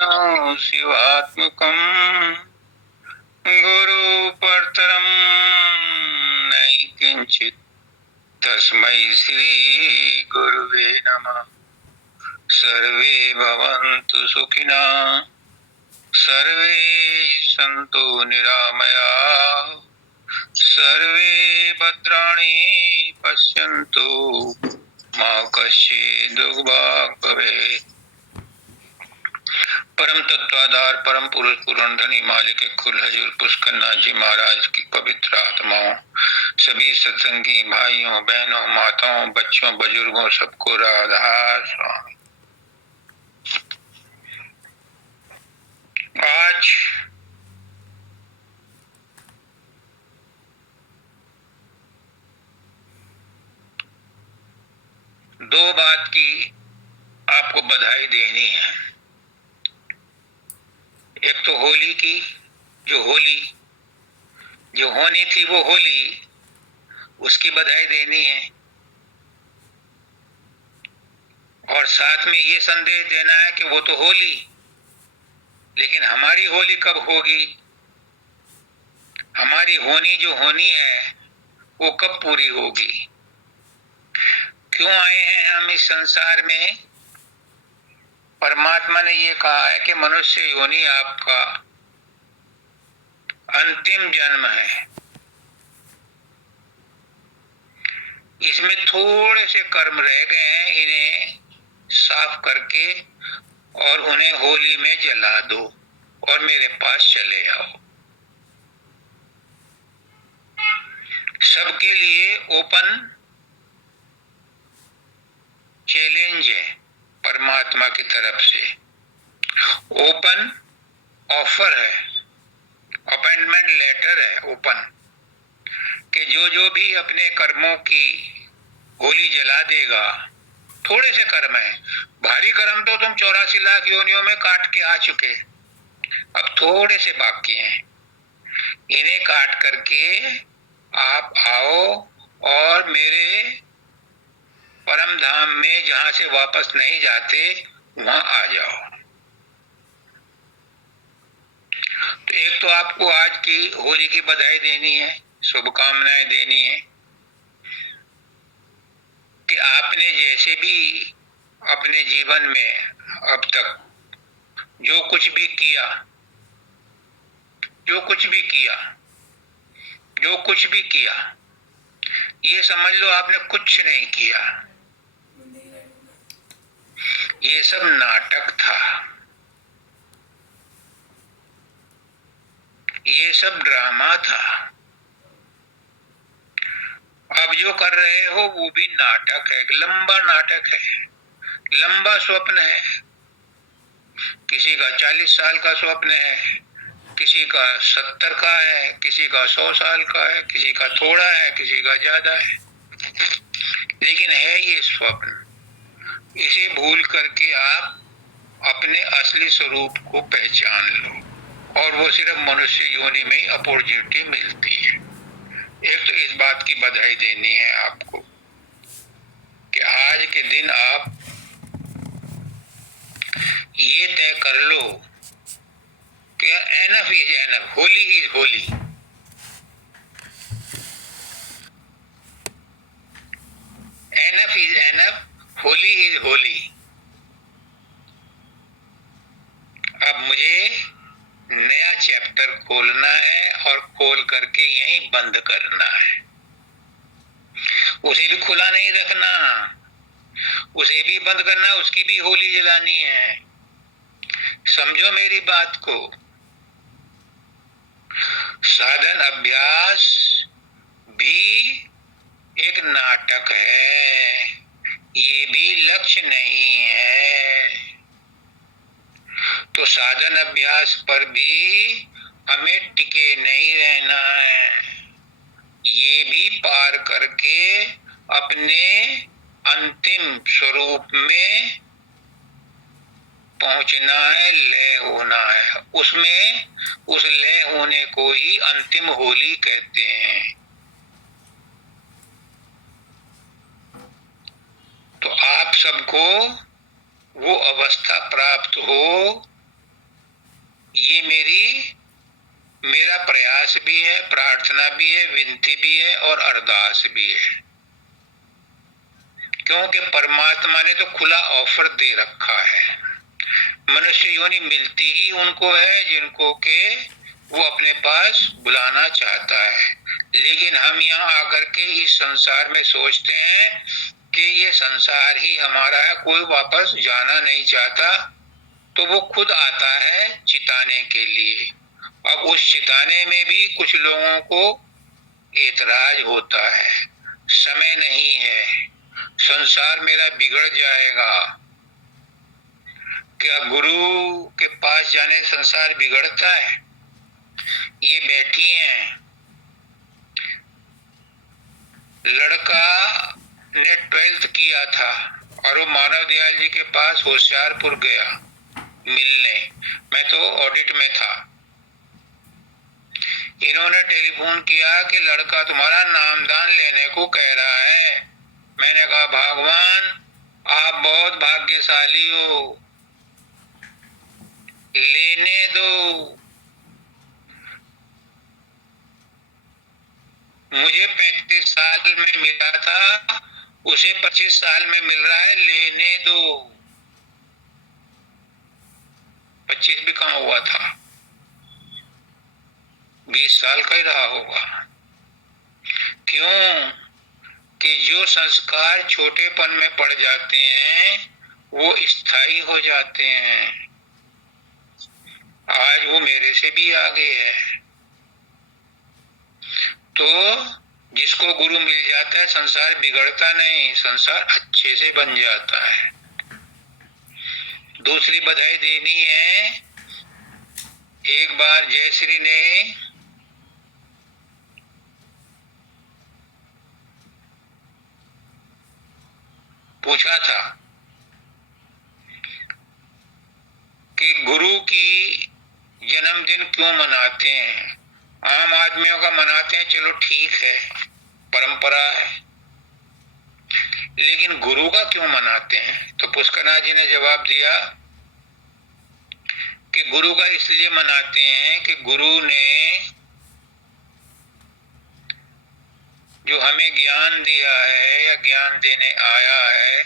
शिवात्मकम् गुरु परतरं नहि किंचित् तस्मै श्री गुरुवे नमः। सर्वे भवन्तु सुखिनः, सर्वे सन्तु निरामयाः, सर्वे भद्राणि पश्यन्तु मा कश्चित् दुर्भाग् भवेत्। परम तत्वाधार परम पुरुष पुरंधनी मालिक कुल हजूर पुष्कर नाथ जी महाराज की पवित्र आत्माओं, सभी सत्संगी भाइयों बहनों माताओं बच्चों बुजुर्गों सबको राधा स्वामी। आज दो बात की आपको बधाई देनी है। एक तो होली की, जो होनी थी वो होली, उसकी बधाई देनी है। और साथ में ये संदेश देना है कि वो तो होली, लेकिन हमारी होली कब होगी, हमारी होनी जो होनी है वो कब पूरी होगी। क्यों आए हैं हम इस संसार में? परमात्मा ने ये कहा है कि मनुष्य योनि आपका अंतिम जन्म है। इसमें थोड़े से कर्म रह गए हैं, इन्हें साफ करके और उन्हें होली में जला दो और मेरे पास चले आओ। सबके लिए ओपन चैलेंज है परमात्मा की तरफ से, ओपन ऑफर है, अपॉइंटमेंट लेटर है ओपन, कि जो भी अपने कर्मों की होली जला देगा। थोड़े से कर्म है, भारी कर्म तो तुम 84 लाख योनियों में काट के आ चुके, अब थोड़े से बाकी हैं। इन्हें काट करके आप आओ और मेरे परम धाम में, जहां से वापस नहीं जाते, वहां आ जाओ। तो एक तो आपको आज की होली की बधाई देनी है, शुभकामनाएं देनी है कि आपने जैसे भी अपने जीवन में अब तक जो कुछ भी किया, ये समझ लो आपने कुछ नहीं किया, ये सब नाटक था, ये सब ड्रामा था। अब जो कर रहे हो वो भी नाटक है, लंबा नाटक है, लंबा स्वप्न है। किसी का 40 साल का स्वप्न है, किसी का 70 का है, किसी का 100 साल का है, किसी का थोड़ा है, किसी का ज्यादा है, लेकिन है ये स्वप्न। इसे भूल करके आप अपने असली स्वरूप को पहचान लो, और वो सिर्फ मनुष्य योनि में ही अपॉर्चुनिटी मिलती है। एक तो इस बात की बधाई देनी है आपको कि आज के दिन आप ये तय कर लो कि enough is enough, Holi is Holi. Enough is enough, Holi is Holi. अब मुझे नया चैप्टर खोलना है और खोल करके यहीं बंद करना है। उसे भी खुला नहीं रखना, उसे भी बंद करना, उसकी भी होली जलानी है। समझो मेरी बात को। साधन अभ्यास भी एक नाटक है, ये भी लक्ष्य नहीं है। तो साधन अभ्यास पर भी हमें टिके नहीं रहना है, ये भी पार करके अपने अंतिम स्वरूप में पहुंचना है, लय होना है। उसमें उस लय होने को ही अंतिम होली कहते हैं। तो आप सबको वो अवस्था प्राप्त हो ये मेरा प्रयास भी है, प्रार्थना भी है, विनती भी है और अरदास भी है, क्योंकि परमात्मा ने तो खुला ऑफर दे रखा है। मनुष्य योनि मिलती ही उनको है जिनको के वो अपने पास बुलाना चाहता है। लेकिन हम यहाँ आकर के इस संसार में सोचते हैं कि ये संसार ही हमारा है, कोई वापस जाना नहीं चाहता, तो वो खुद आता है चिताने के लिए। अब उस चिताने में भी कुछ लोगों को एतराज होता है, समय नहीं है, संसार मेरा बिगड़ जाएगा। क्या गुरु के पास जाने संसार बिगड़ता है? ये बैठी हैं, लड़का ने 12th किया था और वो मानव दयाल जी के पास होशियारपुर गया मिलने। मैं तो ऑडिट में था। इन्होंने टेलीफोन किया कि लड़का तुम्हारा नामदान लेने को कह रहा है। मैंने कहा भगवान आप बहुत भाग्यशाली हो, लेने दो। मुझे 35 साल में मिला था, उसे 25 साल में मिल रहा है, लेने दो। 25 भी कहाँ हुआ था, 20 साल का ही रहा होगा। क्यों कि जो संस्कार छोटेपन में पड़ जाते हैं वो स्थायी हो जाते हैं। आज वो मेरे से भी आगे है। तो जिसको गुरु मिल जाता है संसार बिगड़ता नहीं, संसार अच्छे से बन जाता है। दूसरी बधाई देनी है। एक बार जयश्री ने पूछा था कि गुरु की जन्मदिन क्यों मनाते हैं? आम आदमियों का मनाते हैं, चलो ठीक है, परंपरा है, लेकिन गुरु का क्यों मनाते हैं? तो पुष्करनाथ जी ने जवाब दिया कि गुरु का इसलिए मनाते हैं कि गुरु ने जो हमें ज्ञान दिया है या ज्ञान देने आया है,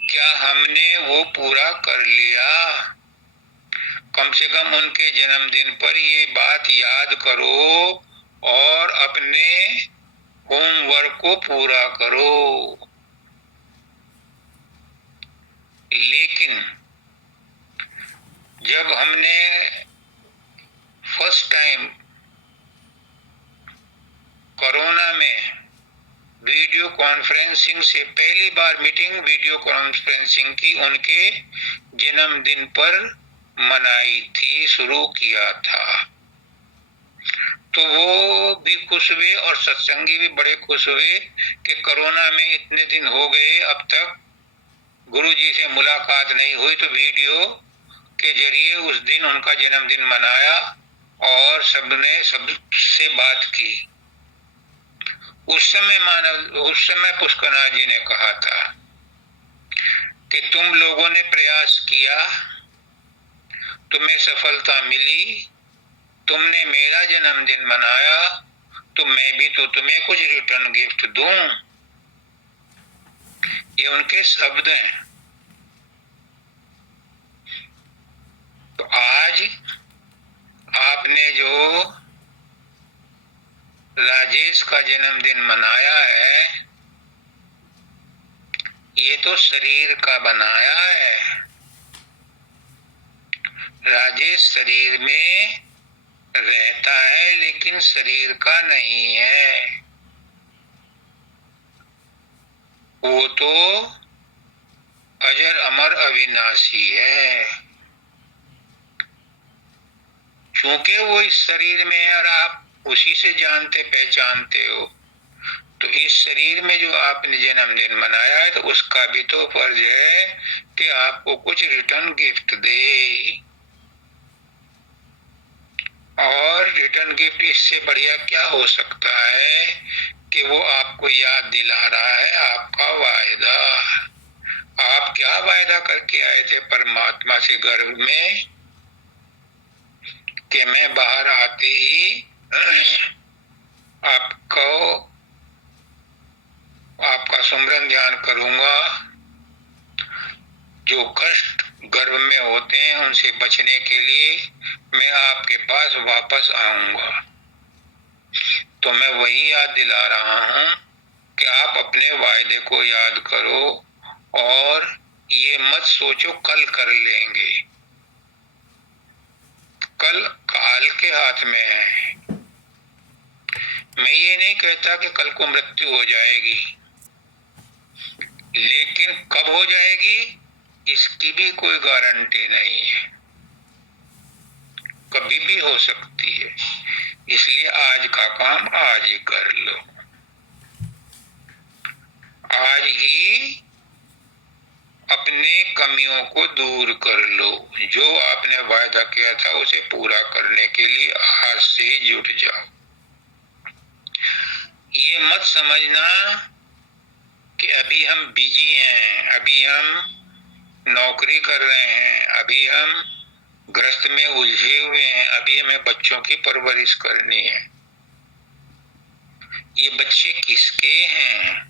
क्या हमने वो पूरा कर लिया? कम से कम उनके जन्मदिन पर ये बात याद करो और अपने होमवर्क को पूरा करो। लेकिन जब हमने फर्स्ट टाइम कोरोना में वीडियो कॉन्फ्रेंसिंग से पहली बार मीटिंग वीडियो कॉन्फ्रेंसिंग की उनके जन्मदिन पर मनाई थी, शुरू किया था, तो वो भी खुश हुए और सत्संगी भी बड़े खुश हुए कि कोरोना में इतने दिन हो गए अब तक गुरु जी से मुलाकात नहीं हुई, तो वीडियो के जरिए उस दिन उनका जन्मदिन मनाया और सबने सबसे बात की। उस समय पुष्करनाथ जी ने कहा था कि तुम लोगों ने प्रयास किया, तुम्हें सफलता मिली, तुमने मेरा जन्मदिन मनाया, तो मैं भी तो तुम्हें कुछ रिटर्न गिफ्ट दूं। ये उनके शब्द हैं। तो आज आपने जो राजेश का जन्मदिन मनाया है, ये तो शरीर का बनाया है। राजेश शरीर में रहता है लेकिन शरीर का नहीं है। वो तो अजर अमर अविनाशी है। क्योंकि वो इस शरीर में है और आप उसी से जानते पहचानते हो, तो इस शरीर में जो आपने जन्मदिन मनाया है तो उसका भी तो फर्ज है कि आपको कुछ रिटर्न गिफ्ट दे। और रिटर्न गिफ्ट इससे बढ़िया क्या हो सकता है कि वो आपको याद दिला रहा है आपका वायदा। आप क्या वायदा करके आए थे परमात्मा से गर्भ में कि मैं बाहर आते ही आपको आपका सुमरन ध्यान करूंगा, जो कष्ट गर्भ में होते हैं उनसे बचने के लिए मैं आपके पास वापस आऊंगा। तो मैं वही याद दिला रहा हूं कि आप अपने वायदे को याद करो और ये मत सोचो कल कर लेंगे। कल काल के हाथ में है। मैं ये नहीं कहता कि कल को मृत्यु हो जाएगी, लेकिन कब हो जाएगी इसकी भी कोई गारंटी नहीं है, कभी भी हो सकती है। इसलिए आज का काम आज ही कर लो, आज ही अपने कमियों को दूर कर लो। जो आपने वायदा किया था उसे पूरा करने के लिए आज से ही जुट जाओ। ये मत समझना कि अभी हम बिजी हैं, अभी हम नौकरी कर रहे हैं, अभी हम ग्रस्त में उलझे हुए हैं, अभी हमें बच्चों की परवरिश करनी है। ये बच्चे किसके हैं?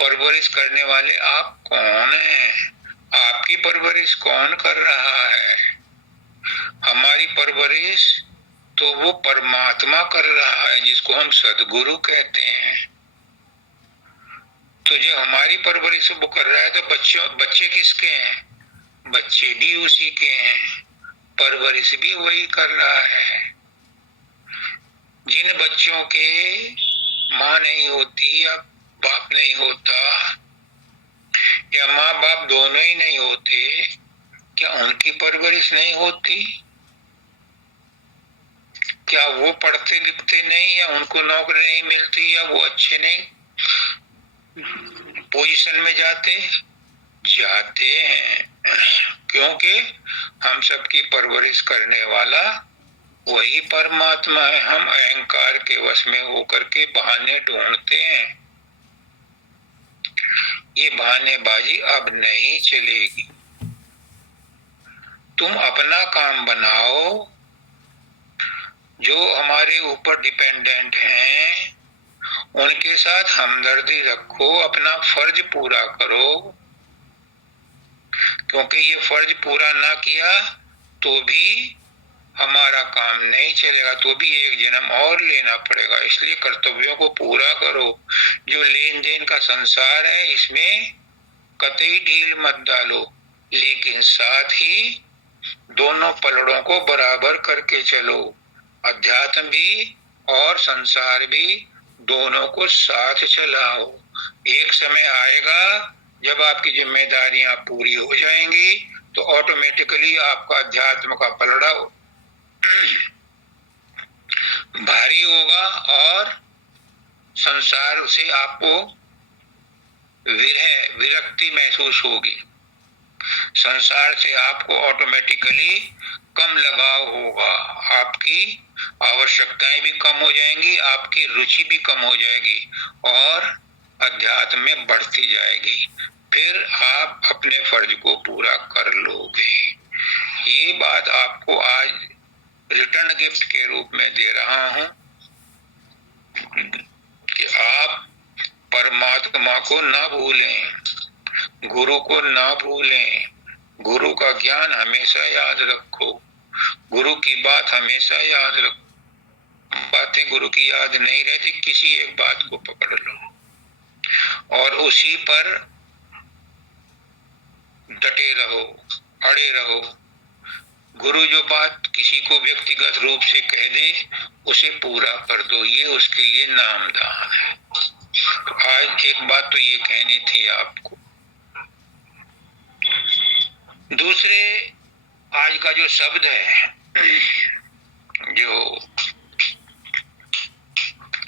परवरिश करने वाले आप कौन हैं? आपकी परवरिश कौन कर रहा है? हमारी परवरिश तो वो परमात्मा कर रहा है, जिसको हम सद्गुरु कहते हैं। तो जो हमारी परवरिश वो कर रहा है, तो बच्चे किसके हैं? बच्चे भी उसी के हैं, परवरिश भी वही कर रहा है। जिन बच्चों के माँ नहीं होती या बाप नहीं होता, या माँ बाप दोनों ही नहीं होते, क्या उनकी परवरिश नहीं होती? क्या वो पढ़ते लिखते नहीं, या उनको नौकरी नहीं मिलती, या वो अच्छे नहीं पोजीशन में जाते हैं? क्योंकि हम सबकी परवरिश करने वाला वही परमात्मा है। हम अहंकार के वश में होकर के बहाने ढूंढते हैं। ये बहानेबाजी अब नहीं चलेगी। तुम अपना काम बनाओ, जो हमारे ऊपर डिपेंडेंट हैं उनके साथ हमदर्दी रखो, अपना फर्ज पूरा करो। क्योंकि ये फर्ज पूरा ना किया तो भी हमारा काम नहीं चलेगा, तो भी एक जन्म और लेना पड़ेगा। इसलिए कर्तव्यों को पूरा करो। जो लेन देन का संसार है इसमें कतई ढील मत डालो, लेकिन साथ ही दोनों पलड़ों को बराबर करके चलो। अध्यात्म भी और संसार भी दोनों को साथ चलाओ। एक समय आएगा जब आपकी जिम्मेदारियां पूरी हो जाएंगी तो ऑटोमेटिकली आपका अध्यात्म का पलड़ा भारी होगा और संसार से आपको विरक्ति महसूस होगी। संसार से आपको ऑटोमेटिकली कम लगाव होगा, आपकी आवश्यकताएं भी कम हो जाएंगी, आपकी रुचि भी कम हो जाएगी और अध्यात्म में बढ़ती जाएगी। फिर आप अपने फर्ज को पूरा कर लोगे। ये बात आपको आज रिटर्न गिफ्ट के रूप में दे रहा हूं कि आप परमात्मा को ना भूलें, गुरु को ना भूलें, गुरु का ज्ञान हमेशा याद रखो, गुरु की बात हमेशा याद रखो। बातें गुरु की याद नहीं रहती, किसी एक बात को पकड़ लो और उसी पर डटे रहो, अड़े रहो। गुरु जो बात किसी को व्यक्तिगत रूप से कह दे उसे पूरा कर दो, ये उसके लिए नामदान है। तो आज एक बात तो ये कहनी थी आपको। दूसरे आज का जो शब्द है, जो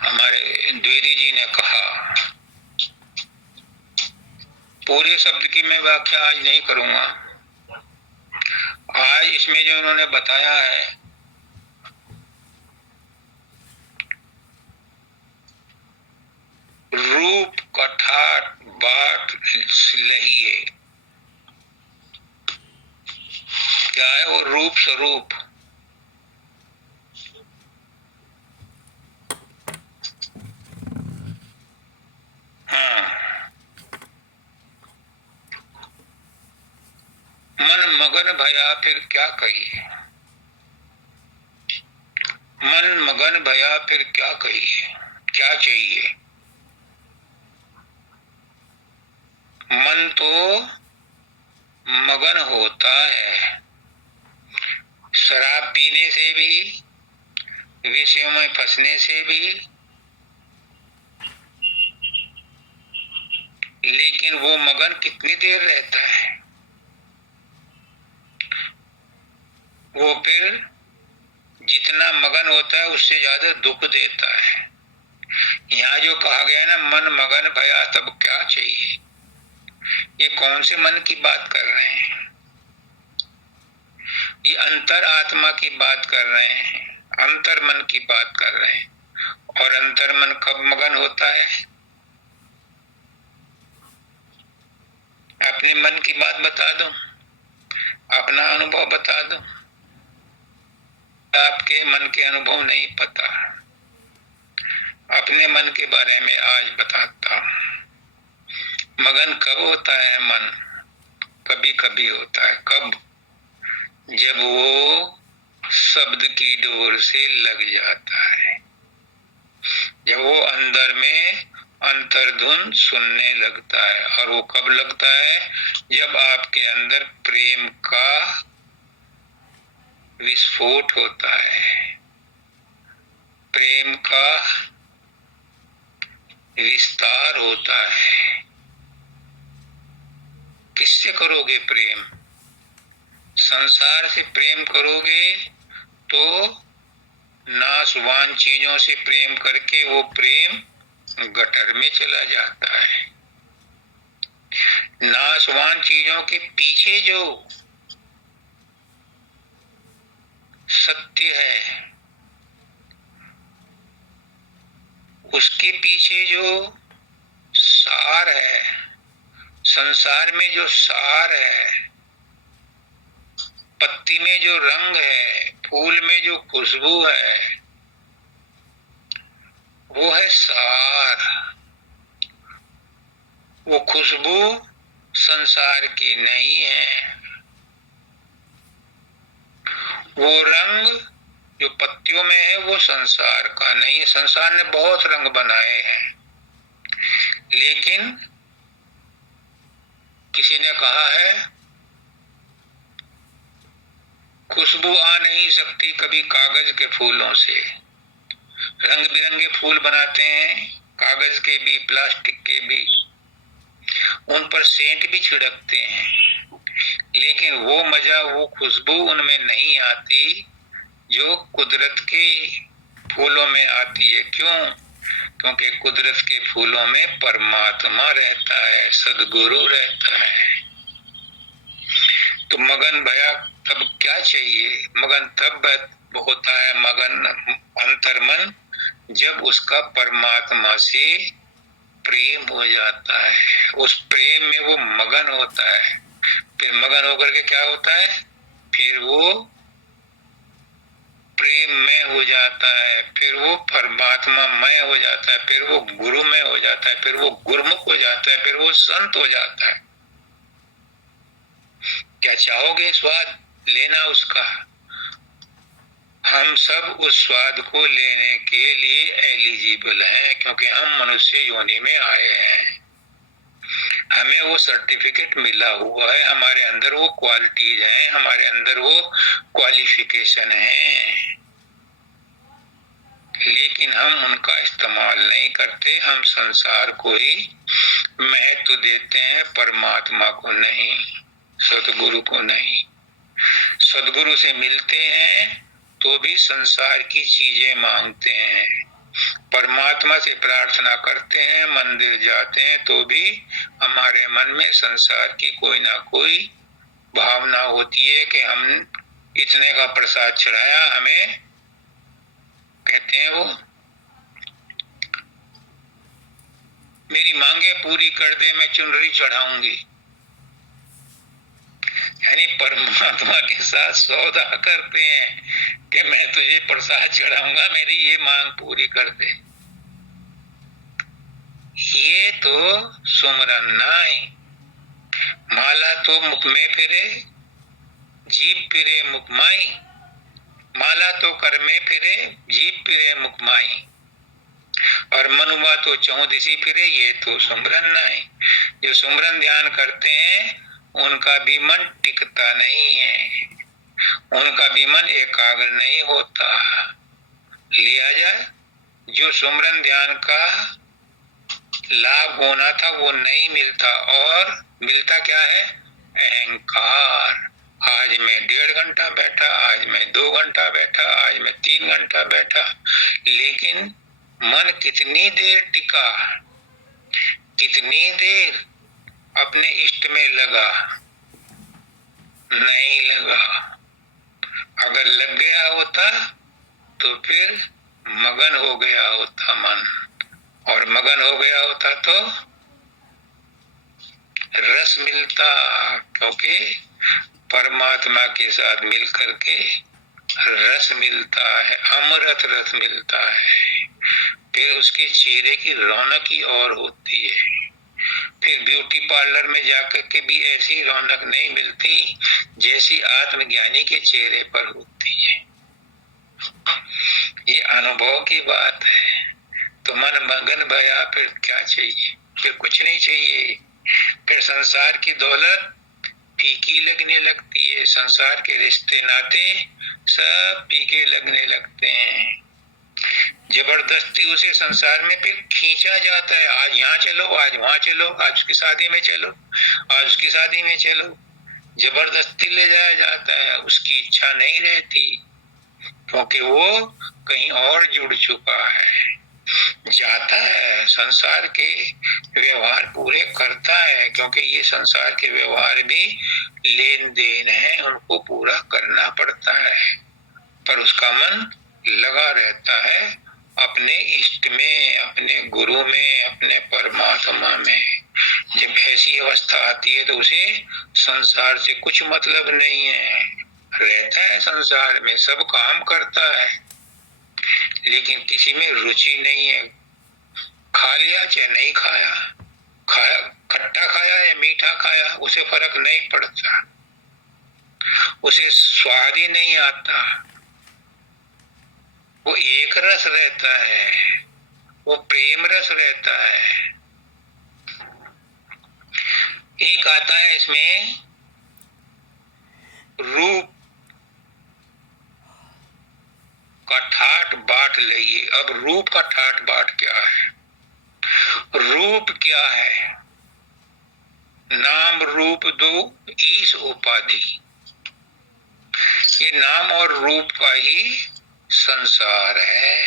हमारे द्विवेदी जी ने कहा, पूरे शब्द की मैं व्याख्या आज नहीं करूंगा। आज इसमें जो इन्होंने बताया है, रूप कठाट बाट लहिए, क्या है वो? रूप स्वरूप। हाँ, मन मगन भया फिर क्या कहिए, मन मगन भया फिर क्या कहिए, क्या चाहिए? मन तो मगन होता है शराब पीने से भी, विषयों में फंसने से भी, लेकिन वो मगन कितनी देर रहता है? वो फिर जितना मगन होता है उससे ज्यादा दुख देता है। यहाँ जो कहा गया ना, मन मगन भया तब क्या चाहिए, ये कौन से मन की बात कर रहे हैं? ये अंतर आत्मा की बात कर रहे हैं, अंतर मन की बात कर रहे हैं। और अंतर मन कब मगन होता है? अपने मन की बात बता दो, अपना अनुभव बता दो। आपके मन के अनुभव नहीं पता, अपने मन के बारे में आज बताता हूं। मगन कब होता है मन? कभी कभी होता है। कब? जब वो शब्द की डोर से लग जाता है, जब वो अंदर में अंतर्धुन सुनने लगता है। और वो कब लगता है? जब आपके अंदर प्रेम का विस्फोट होता है, प्रेम का विस्तार होता है। किससे करोगे प्रेम? संसार से प्रेम करोगे तो नाशवान चीजों से प्रेम करके वो प्रेम गटर में चला जाता है। नाशवान चीजों के पीछे जो सत्य है, उसके पीछे जो सार है, संसार में जो सार है, पत्ती में जो रंग है, फूल में जो खुशबू है, वो है सार। वो खुशबू संसार की नहीं है। वो रंग जो पत्तियों में है वो संसार का नहीं है। संसार ने बहुत रंग बनाए हैं, लेकिन किसी ने कहा है खुशबू आ नहीं सकती कभी कागज के फूलों से। रंग बिरंगे फूल बनाते हैं, कागज के भी, प्लास्टिक के भी, उन पर सेंट भी छिड़कते हैं, लेकिन वो मजा, वो खुशबू उनमें नहीं आती जो कुदरत के फूलों में आती है। क्यों? क्योंकि कुदरत के फूलों में परमात्मा रहता है, सदगुरु रहता है। तो मगन भया तब क्या चाहिए? मगन तब होता है, मगन अंतर्मन, जब उसका परमात्मा से प्रेम हो जाता है। उस प्रेम में वो मगन होता है। फिर मगन होकर के क्या होता है? फिर वो प्रेम में हो जाता है, फिर वो परमात्मा मय हो जाता है, फिर वो गुरु में हो जाता है, फिर वो गुरुमुख हो जाता है, फिर वो संत हो जाता है। क्या चाहोगे स्वाद लेना उसका? हम सब उस स्वाद को लेने के लिए एलिजिबल हैं, क्योंकि हम मनुष्य योनि में आए हैं। हमें वो सर्टिफिकेट मिला हुआ है, हमारे अंदर वो क्वालिटीज हैं, हमारे अंदर वो क्वालिफिकेशन है, लेकिन हम उनका इस्तेमाल नहीं करते। हम संसार को ही महत्व देते हैं, परमात्मा को नहीं, सदगुरु को नहीं। सदगुरु से मिलते हैं तो भी संसार की चीजें मांगते हैं, परमात्मा से प्रार्थना करते हैं, मंदिर जाते हैं तो भी हमारे मन में संसार की कोई ना कोई भावना होती है कि हम इतने का प्रसाद चढ़ाया, हमें कहते हैं वो मेरी मांगे पूरी कर दे, मैं चुनरी चढ़ाऊंगी। यानी परमात्मा के साथ सौदा करते हैं कि मैं तुझे प्रसाद चढ़ाऊंगा, मेरी ये मांग पूरी कर दे। ये तो सुमरन नाई। माला तो मुख में फिरे, जीभ फिरे मुख माई। माला तो कर में फिरे, जीभ फिरे मुख माई। और मनुआ तो चौदिसी फिरे, ये तो सुमरन नाई। जो सुमरन ध्यान करते हैं उनका भी मन टिकता नहीं है, उनका भी मन एकाग्र नहीं होता। लिया जाए, जो सुमरन ध्यान का लाभ होना था वो नहीं मिलता, और मिलता क्या है? अहंकार। आज मैं 1.5 घंटा बैठा, आज मैं 2 घंटा बैठा, आज मैं 3 घंटा बैठा, लेकिन मन कितनी देर टिका, कितनी देर अपने इष्ट में लगा? नहीं लगा। अगर लग गया होता तो फिर मगन हो गया होता मन, और मगन हो गया होता तो रस मिलता, क्योंकि परमात्मा के साथ मिलकर के रस मिलता है, अमृत रस मिलता है। फिर उसके चेहरे की रौनक ही और होती है। फिर ब्यूटी पार्लर में जाकर के भी ऐसी रौनक नहीं मिलती जैसी आत्मज्ञानी के चेहरे पर होती है। ये अनुभव की बात है। तो मन मगन भया, फिर क्या चाहिए? फिर कुछ नहीं चाहिए। फिर संसार की दौलत फीकी लगने लगती है, संसार के रिश्ते नाते सब फीके लगने लगते हैं। जबरदस्ती उसे संसार में फिर खींचा जाता है। आज यहाँ चलो, आज वहां चलो, आज उसकी शादी में चलो, आज उसकी शादी में चलो, जबरदस्ती ले जाया जाता है। उसकी इच्छा नहीं रहती, क्योंकि वो कहीं और जुड़ चुका है। जाता है, संसार के व्यवहार पूरे करता है, क्योंकि ये संसार के व्यवहार भी लेन देन है, उनको पूरा करना पड़ता है। पर उसका मन लगा रहता है अपने इष्ट में, अपने गुरु में, अपने परमात्मा में। जब ऐसी अवस्था आती है तो उसे संसार से कुछ मतलब नहीं है। रहता है संसार में, सब काम करता है, लेकिन किसी में रुचि नहीं है। खा लिया चाहे नहीं खाया, खाया खट्टा खाया या मीठा खाया, उसे फर्क नहीं पड़ता, उसे स्वाद ही नहीं आता। वो एक रस रहता है, वो प्रेम रस रहता है। एक आता है इसमें रूप का ठाट बाट लइए। अब रूप का ठाट बाट क्या है? रूप क्या है? नाम रूप दो ईश उपाधि। ये नाम और रूप का ही संसार है।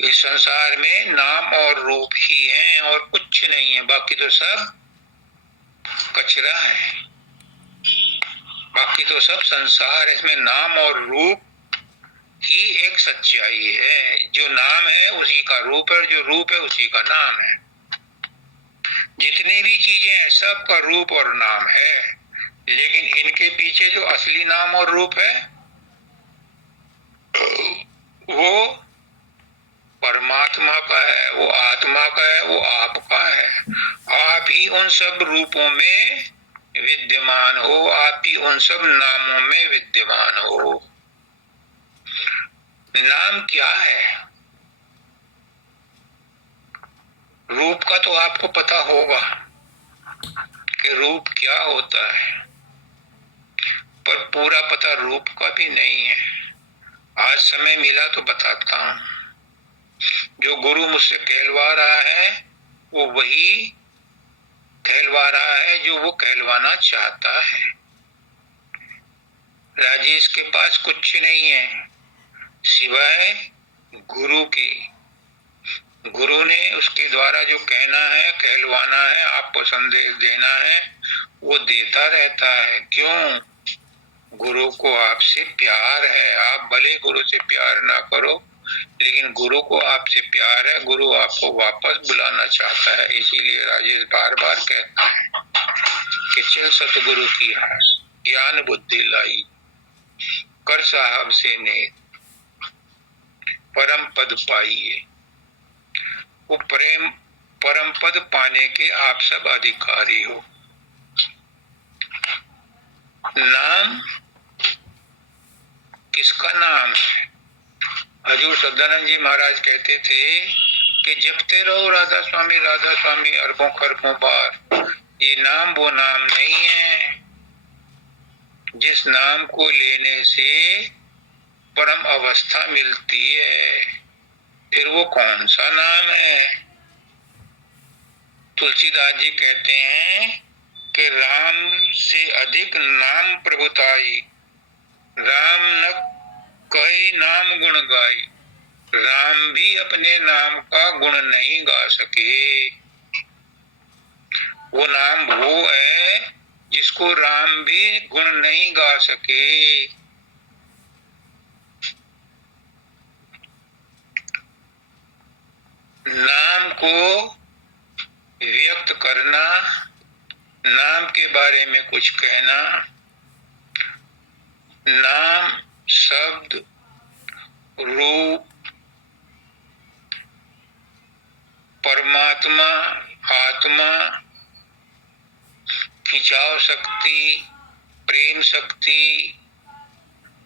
इस संसार में नाम और रूप ही है और कुछ नहीं है, बाकी तो सब कचरा है, बाकी तो सब संसार है। इसमें नाम और रूप ही एक सच्चाई है। जो नाम है उसी का रूप है, जो रूप है उसी का नाम है। जितनी भी चीजें हैं सबका रूप और नाम है, लेकिन इनके पीछे जो असली नाम और रूप है वो परमात्मा का है, वो आत्मा का है, वो आपका है। आप ही उन सब रूपों में विद्यमान हो, आप ही उन सब नामों में विद्यमान हो। नाम क्या है? रूप का तो आपको पता होगा कि रूप क्या होता है, पर पूरा पता रूप का भी नहीं है। आज समय मिला तो बताता हूं। जो गुरु मुझसे कहलवा रहा है वो वही कहलवा रहा है जो वो कहलवाना चाहता है। राजेश के पास कुछ नहीं है सिवाय गुरु की। गुरु ने उसके द्वारा जो कहना है, कहलवाना है, आपको संदेश देना है, वो देता रहता है। क्यों? गुरु को आपसे प्यार है। आप भले गुरु से प्यार ना करो, लेकिन गुरु को आपसे प्यार है, गुरु आपको वापस बुलाना चाहता है। इसीलिए राजेश बार बार कहता है कि चल सतगुरु की हार। ज्ञान बुद्धि लाई, कर साहब से ने परम पद पाइए। वो प्रेम परम पद पाने के आप सब अधिकारी हो। नाम किसका नाम है? हजूर सदानंद जी महाराज कहते थे कि जपते रहो राधा स्वामी अरबों खरबों बार। ये नाम वो नाम नहीं है जिस नाम को लेने से परम अवस्था मिलती है। फिर वो कौन सा नाम है? तुलसीदास जी कहते हैं कि राम से अधिक नाम प्रभुताई, राम न कई नाम गुण गाई। राम भी अपने नाम का गुण नहीं गा सके। वो नाम वो है जिसको राम भी गुण नहीं गा सके। नाम को व्यक्त करना, नाम के बारे में कुछ कहना, नाम शब्द रूप परमात्मा आत्मा खिंचाव शक्ति प्रेम शक्ति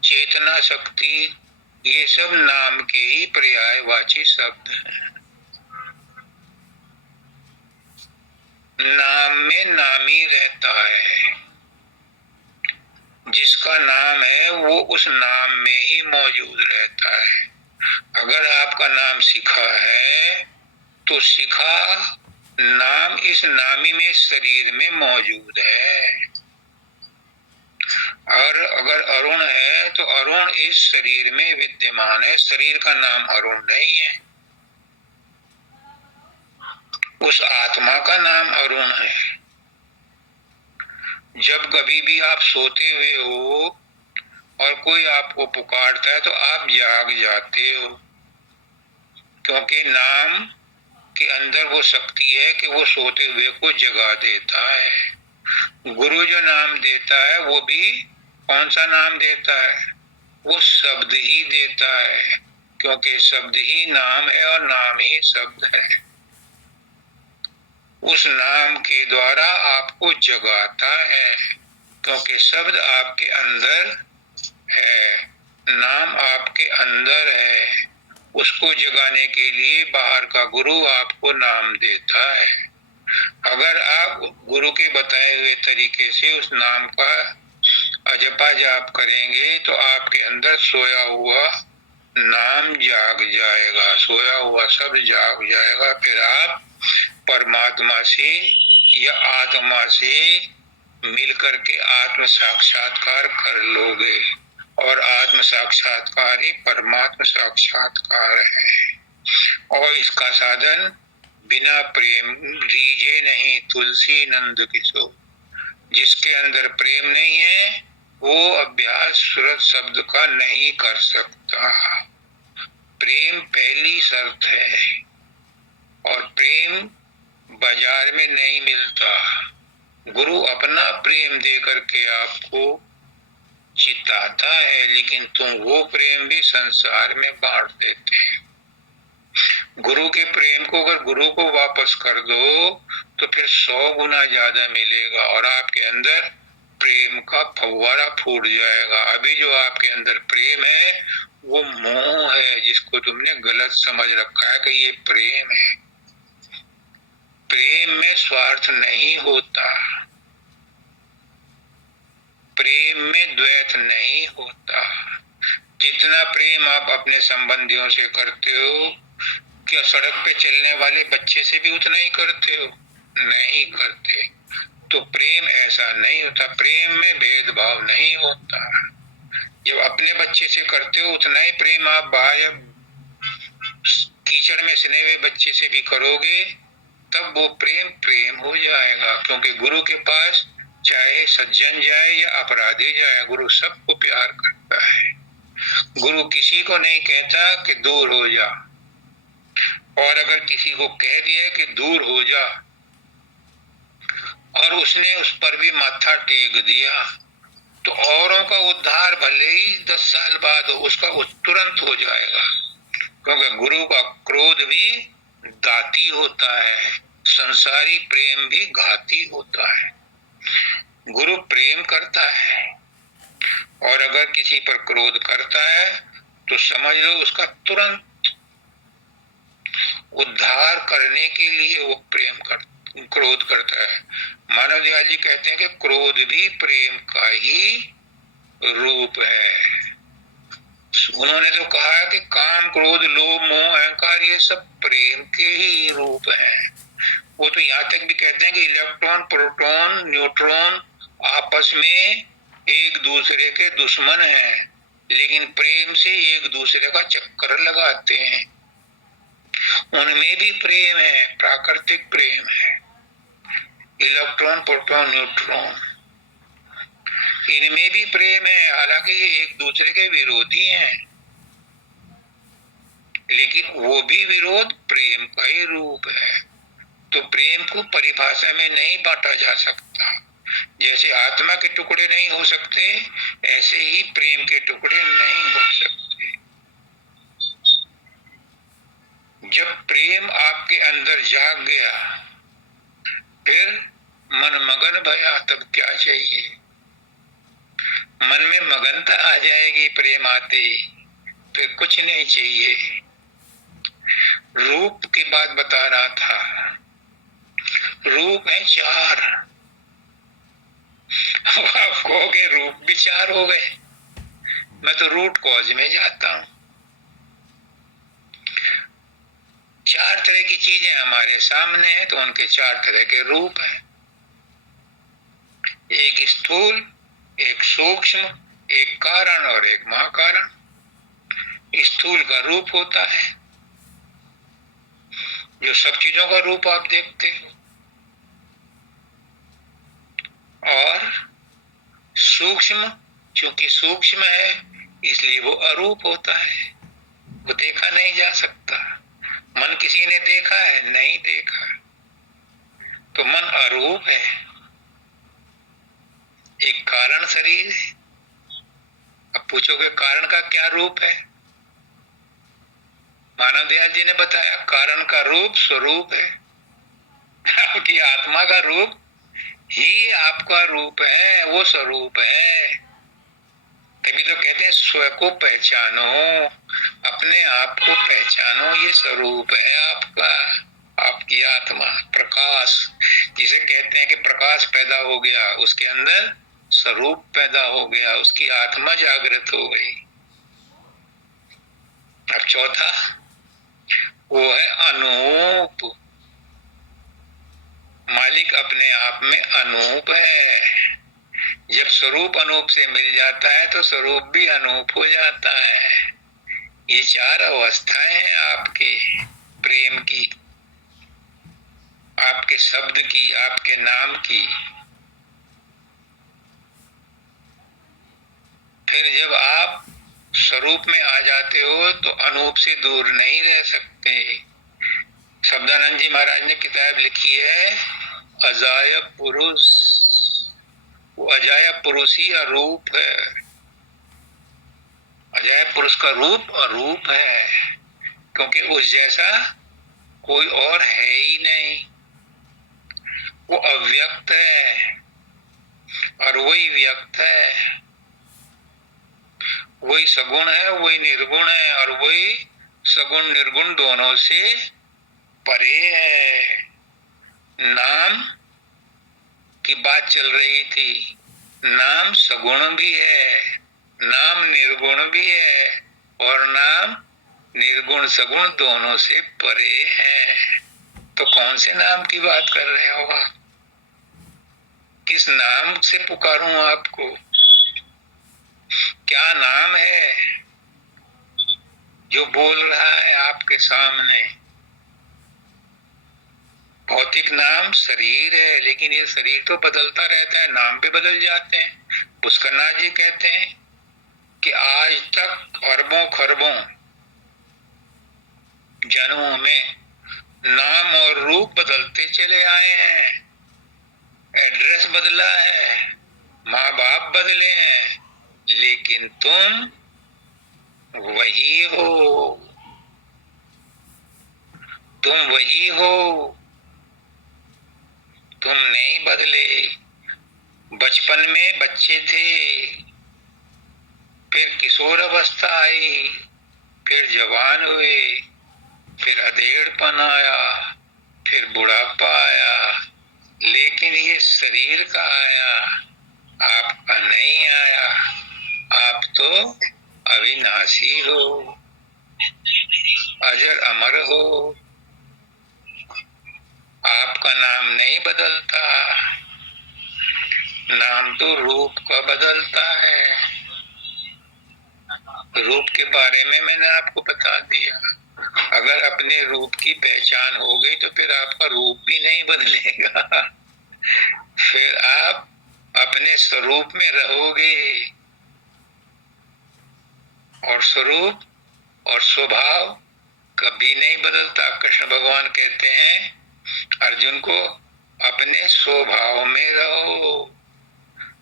चेतना शक्ति ये सब नाम के ही पर्यायवाची शब्द हैं। नाम में नामी रहता है। जिसका नाम है वो उस नाम में ही मौजूद रहता है। अगर आपका नाम शिखा है तो शिखा नाम इस नामी में शरीर में मौजूद है। और अगर अरुण है तो अरुण इस शरीर में विद्यमान है। शरीर का नाम अरुण नहीं है, उस आत्मा का नाम अरुण है। जब कभी भी आप सोते हुए हो और कोई आपको पुकारता है तो आप जाग जाते हो, क्योंकि नाम के अंदर वो शक्ति है कि वो सोते हुए को जगा देता है। गुरु जो नाम देता है वो भी कौन सा नाम देता है? वो शब्द ही देता है, क्योंकि शब्द ही नाम है और नाम ही शब्द है। उस नाम के द्वारा आपको जगाता है, क्योंकि शब्द आपके अंदर है, नाम आपके अंदर है। उसको जगाने के लिए बाहर का गुरु आपको नाम देता है। अगर आप गुरु के बताए हुए तरीके से उस नाम का अजपा जाप करेंगे तो आपके अंदर सोया हुआ नाम जाग जाएगा, सोया हुआ शब्द जाग जाएगा। फिर आप परमात्मा से या आत्मा से मिलकर के आत्म साक्षात्कार कर लोगे, और आत्म साक्षात्कार ही परमात्मा साक्षात्कार है। और इसका साधन बिना प्रेम रीझे नहीं तुलसी नंद किशोर। जिसके अंदर प्रेम नहीं है वो अभ्यास सूरत शब्द का नहीं कर सकता। प्रेम पहली शर्त है, और प्रेम बाजार में नहीं मिलता। गुरु अपना प्रेम दे करके आपको चिताता है, लेकिन तुम वो प्रेम भी संसार में बांट देते हैं। गुरु के प्रेम को अगर गुरु को वापस कर दो तो फिर 100 गुना ज्यादा मिलेगा और आपके अंदर प्रेम का फव्वारा फूट जाएगा। अभी जो आपके अंदर प्रेम है वो मोह है, जिसको तुमने गलत समझ रखा है कि ये प्रेम है। प्रेम में स्वार्थ नहीं होता, प्रेम में द्वैत नहीं होता। जितना प्रेम आप अपने संबंधियों से करते हो, क्या सड़क पे चलने वाले बच्चे से भी उतना ही करते हो? नहीं करते। तो प्रेम ऐसा नहीं होता, प्रेम में भेदभाव नहीं होता। जब अपने बच्चे से करते हो उतना ही प्रेम आप बाहर कीचड़ में सने हुए बच्चे से भी करोगे, तब वो प्रेम प्रेम हो जाएगा। क्योंकि गुरु के पास चाहे सज्जन जाए या अपराधी जाए, गुरु सबको प्यार करता है। गुरु किसी को नहीं कहता कि दूर हो जा, और अगर किसी को कह दिया कि दूर हो जा और उसने उस पर भी माथा टेक दिया तो औरों का उद्धार भले ही 10 साल बाद हो, उसका तुरंत हो जाएगा, क्योंकि गुरु का क्रोध भी दाती होता है, संसारी प्रेम भी घाती होता है। गुरु प्रेम करता है, और अगर किसी पर क्रोध करता है तो समझ लो उसका तुरंत उद्धार करने के लिए वो क्रोध करता है। मानव दयाल जी कहते हैं कि क्रोध भी प्रेम का ही रूप है। उन्होंने तो कहा कि काम, क्रोध, लोभ, मोह, अहंकार ये सब प्रेम के ही रूप हैं। वो तो यहाँ तक भी कहते हैं कि इलेक्ट्रॉन, प्रोटॉन, न्यूट्रॉन आपस में एक दूसरे के दुश्मन हैं, लेकिन प्रेम से एक दूसरे का चक्कर लगाते हैं। उनमें भी प्रेम है, प्राकृतिक प्रेम है। इलेक्ट्रॉन, प्रोटॉन, न्यूट्रॉन, इनमें भी प्रेम है, हालांकि ये एक दूसरे के विरोधी हैं, लेकिन वो भी विरोध प्रेम का ही रूप है। तो प्रेम को परिभाषा में नहीं बांटा जा सकता। जैसे आत्मा के टुकड़े नहीं हो सकते, ऐसे ही प्रेम के टुकड़े नहीं हो सकते। जब प्रेम आपके अंदर जाग गया, फिर मन मगन भया, तब क्या चाहिए? मन में मगनता आ जाएगी प्रेम आते ही, फिर कुछ नहीं चाहिए। रूप की बात बता रहा था, रूप है 4। आप कहोगे रूप भी 4 हो गए, मैं तो रूट कॉज में जाता हूं। 4 तरह की चीजें हमारे सामने हैं, तो उनके 4 तरह के रूप हैं। एक स्थूल, एक सूक्ष्म, एक कारण और एक महाकारण। स्थूल का रूप होता है जो सब चीजों का रूप आप देखते हो, और सूक्ष्म, चूंकि सूक्ष्म है इसलिए वो अरूप होता है, वो देखा नहीं जा सकता। मन किसी ने देखा है? नहीं देखा, तो मन अरूप है। एक कारण शरीर है। अब पूछोगे कारण का क्या रूप है? मानव दयाल जी ने बताया कारण का रूप स्वरूप है। आपकी आत्मा का रूप ही आपका रूप है, वो स्वरूप है। तभी तो कहते हैं स्व को पहचानो, अपने आप को पहचानो, ये स्वरूप है आपका, आपकी आत्मा। प्रकाश, जिसे कहते हैं कि प्रकाश पैदा हो गया, उसके अंदर स्वरूप पैदा हो गया, उसकी आत्मा जागृत हो गई। अब चौथा, वो है अनूप। मालिक अपने आप में अनूप है। जब स्वरूप अनूप से मिल जाता है तो स्वरूप भी अनूप हो जाता है। ये 4 अवस्थाएं हैं आपके प्रेम की, आपके शब्द की, आपके नाम की। फिर जब आप स्वरूप में आ जाते हो तो अनूप से दूर नहीं रह सकते। शब्दानंद जी महाराज ने किताब लिखी है अजाय पुरुष। वो अजाय पुरुष ही अरूप है। अजाय पुरुष का रूप अरूप है, क्योंकि उस जैसा कोई और है ही नहीं। वो अव्यक्त है और वही व्यक्त है, वही सगुण है, वही निर्गुण है, और वही सगुण निर्गुण दोनों से परे है। नाम की बात चल रही थी, नाम सगुण भी है, नाम निर्गुण भी है, और नाम निर्गुण सगुण दोनों से परे है। तो कौन से नाम की बात कर रहे हो आप? किस नाम से पुकारूं आपको? क्या नाम है जो बोल रहा है आपके सामने? भौतिक नाम शरीर है, लेकिन ये शरीर तो बदलता रहता है, नाम भी बदल जाते हैं। पुष्करनाथ जी कहते हैं कि आज तक अरबों खरबों जन्मों में नाम और रूप बदलते चले आए हैं, एड्रेस बदला है, माँ बाप बदले हैं, लेकिन तुम वही हो। तुम वही हो, तुम नहीं बदले। बचपन में बच्चे थे, फिर किशोर अवस्था आई, फिर जवान हुए, फिर अधेड़पन आया, फिर बुढ़ापा आया, लेकिन ये शरीर का आया, आपका नहीं आया। आप तो अविनाशी हो, अजर अमर हो। आपका नाम नहीं बदलता, नाम तो रूप का बदलता है। रूप के बारे में मैंने आपको बता दिया। अगर अपने रूप की पहचान हो गई तो फिर आपका रूप भी नहीं बदलेगा। फिर आप अपने स्वरूप में रहोगे। और स्वरूप और स्वभाव कभी नहीं बदलता। कृष्ण भगवान कहते हैं अर्जुन को, अपने स्वभाव में रहो,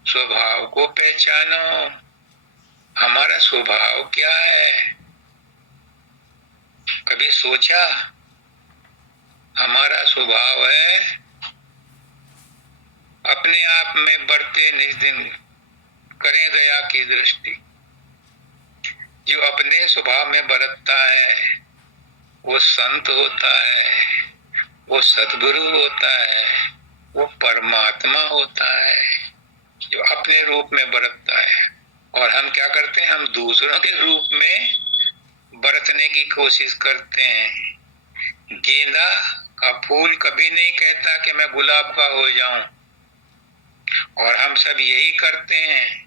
स्वभाव को पहचानो। हमारा स्वभाव क्या है? कभी सोचा? हमारा स्वभाव है अपने आप में बढ़ते निज दिन करें दया की दृष्टि। जो अपने स्वभाव में बरतता है वो संत होता है, वो सद्गुरु होता है, वो परमात्मा होता है। जो अपने रूप में बरतता है। और हम क्या करते हैं? हम दूसरों के रूप में बरतने की कोशिश करते हैं। गेंदा का फूल कभी नहीं कहता कि मैं गुलाब का हो जाऊं, और हम सब यही करते हैं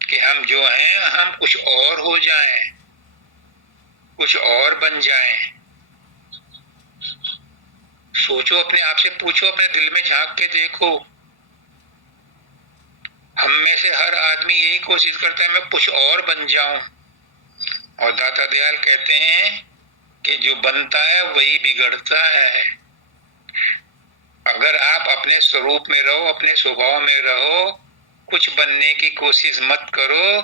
कि हम जो हैं हम कुछ और हो जाएं, कुछ और बन जाएं। सोचो, अपने आप से पूछो, अपने दिल में झांक के देखो। हम में से हर आदमी यही कोशिश करता है मैं कुछ और बन जाऊं। और दाता दयाल कहते हैं कि जो बनता है वही बिगड़ता है। अगर आप अपने स्वरूप में रहो, अपने स्वभाव में रहो, कुछ बनने की कोशिश मत करो,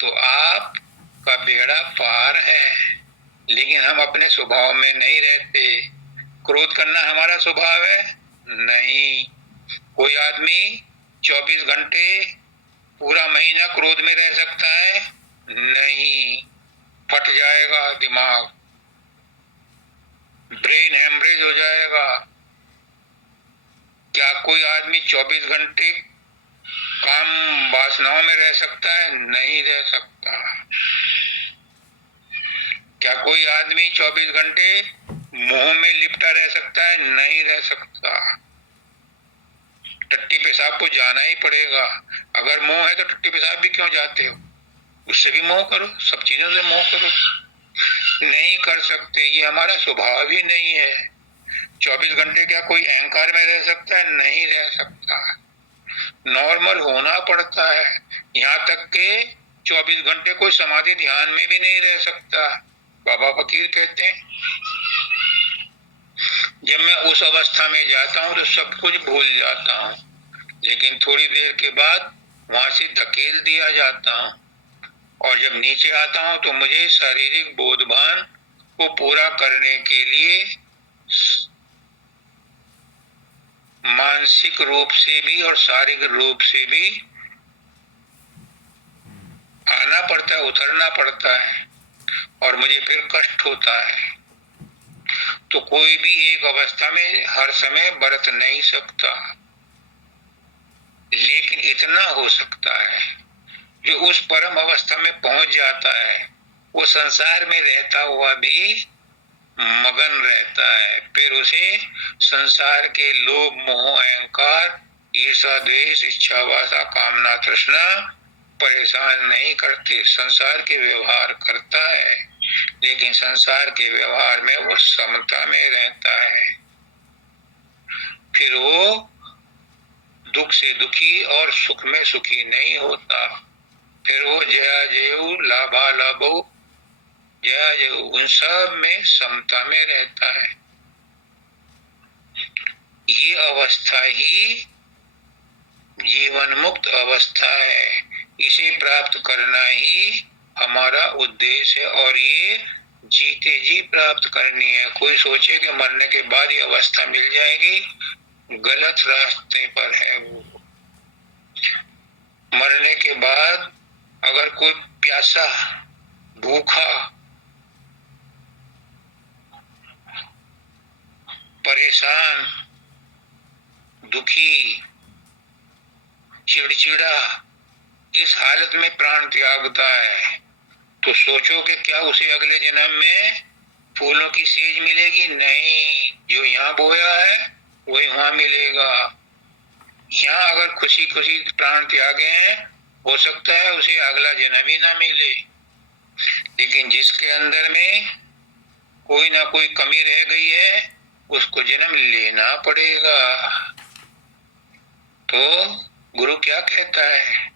तो आपका बेड़ा पार है। लेकिन हम अपने स्वभाव में नहीं रहते। क्रोध करना हमारा स्वभाव है? नहीं। कोई आदमी 24 घंटे पूरा महीना क्रोध में रह सकता है? नहीं। फट जाएगा दिमाग, ब्रेन हेमरेज हो जाएगा। क्या कोई आदमी 24 घंटे काम वासनाओं में रह सकता है? नहीं रह सकता। क्या कोई आदमी 24 घंटे मुंह में लिपटा रह सकता है? नहीं रह सकता। टट्टी पेशाब को जाना ही पड़ेगा। अगर मोह है तो टट्टी पेशाब भी क्यों जाते हो? उससे भी मोह करो, सब चीजों से मोह करो। नहीं कर सकते, ये हमारा स्वभाव ही नहीं है। 24 घंटे क्या कोई अहंकार में रह सकता है? नहीं रह सकता। नॉर्मल होना पड़ता है। यहाँ तक के 24 घंटे कोई समाधि ध्यान में भी नहीं रह सकता। बाबा फकीर कहते हैं जब मैं उस अवस्था में जाता हूँ तो सब कुछ भूल जाता हूँ, लेकिन थोड़ी देर के बाद वहां से धकेल दिया जाता हूँ। और जब नीचे आता हूँ तो मुझे शारीरिक बोधभान को पूरा करने के लिए मानसिक रूप से भी और शारीरिक रूप से भी आना पड़ता है, उतरना पड़ता है, और मुझे फिर कष्ट होता है। तो कोई भी एक अवस्था में हर समय बरत नहीं सकता, लेकिन इतना हो सकता है जो उस परम अवस्था में पहुंच जाता है वो संसार में रहता हुआ भी मगन रहता है। फिर उसे संसार के लोभ मोह अहंकार ईर्षा द्वेष इच्छा वासा कामना तृष्णा परेशान नहीं करते। संसार के व्यवहार करता है, लेकिन संसार के व्यवहार में वो समता में रहता है। फिर वो दुख से दुखी और सुख में सुखी नहीं होता। फिर वो जया जयु लाभा लाभो जया जयु उन सब में समता में रहता है। ये अवस्था ही जीवन मुक्त अवस्था है। इसे प्राप्त करना ही हमारा उद्देश्य है और ये जीते जी प्राप्त करनी है। कोई सोचे कि मरने के बाद ये अवस्था मिल जाएगी, गलत रास्ते पर है वो। मरने के बाद अगर कोई प्यासा, भूखा, परेशान, दुखी, चिड़चिड़ा इस हालत में प्राण त्यागता है, तो सोचो कि क्या उसे अगले जन्म में फूलों की सेज मिलेगी? नहीं, जो यहाँ बोया है वही वहां मिलेगा। यहाँ अगर खुशी खुशी प्राण त्यागे हैं, हो सकता है उसे अगला जन्म ही ना मिले, लेकिन जिसके अंदर में कोई ना कोई कमी रह गई है उसको जन्म लेना पड़ेगा। तो गुरु क्या कहता है?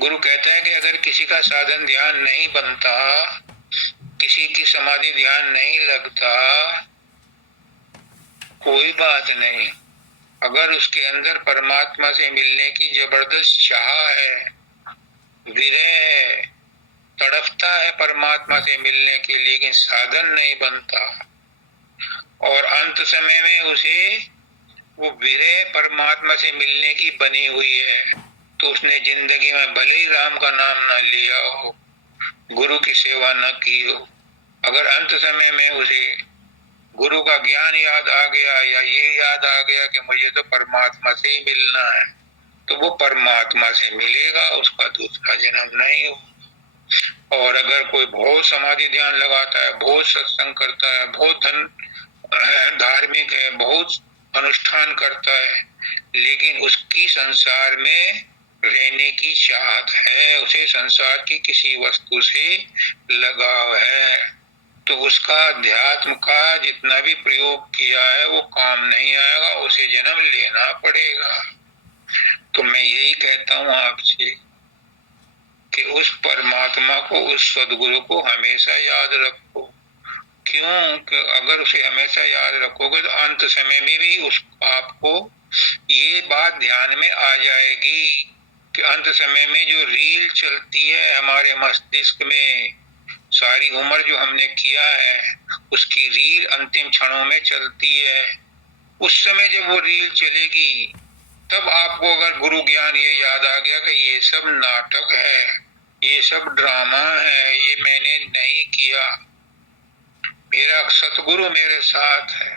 गुरु कहता है कि अगर किसी का साधन ध्यान नहीं बनता, किसी की समाधि ध्यान नहीं लगता, कोई बात नहीं। अगर उसके अंदर परमात्मा से मिलने की जबरदस्त चाह है, विरह है, तड़पता है परमात्मा से मिलने के लिए, लेकिन साधन नहीं बनता, और अंत समय में उसे वो विरह परमात्मा से मिलने की बनी हुई है, तो उसने जिंदगी में भले ही राम का नाम न लिया हो, गुरु की सेवा न की हो, अगर अंत समय में उसे गुरु का ज्ञान याद आ गया या ये याद आ गया कि मुझे तो परमात्मा से ही मिलना है, तो वो परमात्मा से मिलेगा, उसका दूसरा जन्म नहीं हो। और अगर कोई बहुत समाधि ध्यान लगाता है, बहुत सत्संग करता है, बहुत धार्मिक है, बहुत अनुष्ठान करता है, लेकिन उसकी संसार में रहने की चाहत है, उसे संसार की किसी वस्तु से लगाव है, तो उसका अध्यात्म का जितना भी प्रयोग किया है वो काम नहीं आएगा, उसे जन्म लेना पड़ेगा। तो मैं यही कहता हूँ आपसे कि उस परमात्मा को, उस सदगुरु को हमेशा याद रखो। क्यों? कि अगर उसे हमेशा याद रखोगे तो अंत समय में भी उस आपको ये बात ध्यान में आ जाएगी कि अंत समय में जो रील चलती है हमारे मस्तिष्क में, सारी उम्र जो हमने किया है उसकी रील अंतिम क्षणों में चलती है। उस समय जब वो रील चलेगी तब आपको अगर गुरु ज्ञान ये याद आ गया कि ये सब नाटक है, ये सब ड्रामा है, ये मैंने नहीं किया, मेरा सतगुरु मेरे साथ है,